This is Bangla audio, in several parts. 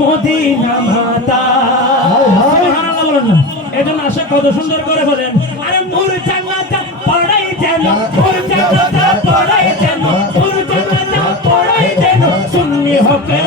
মদিনা মাতা সুবহানাল্লাহ বলেন না এজন্য আশা কত সুন্দর করে বলেন আরে মোর জান্নাত পড়াই যেন মোর জান্নাত পড়াই যেন মোর জান্নাত পড়াই যেন সুন্নি হকের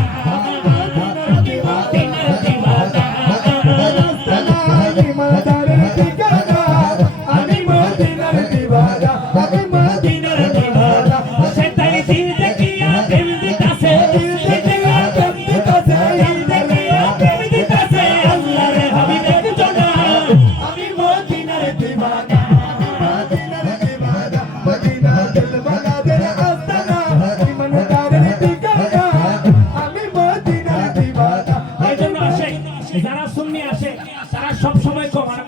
Arriba,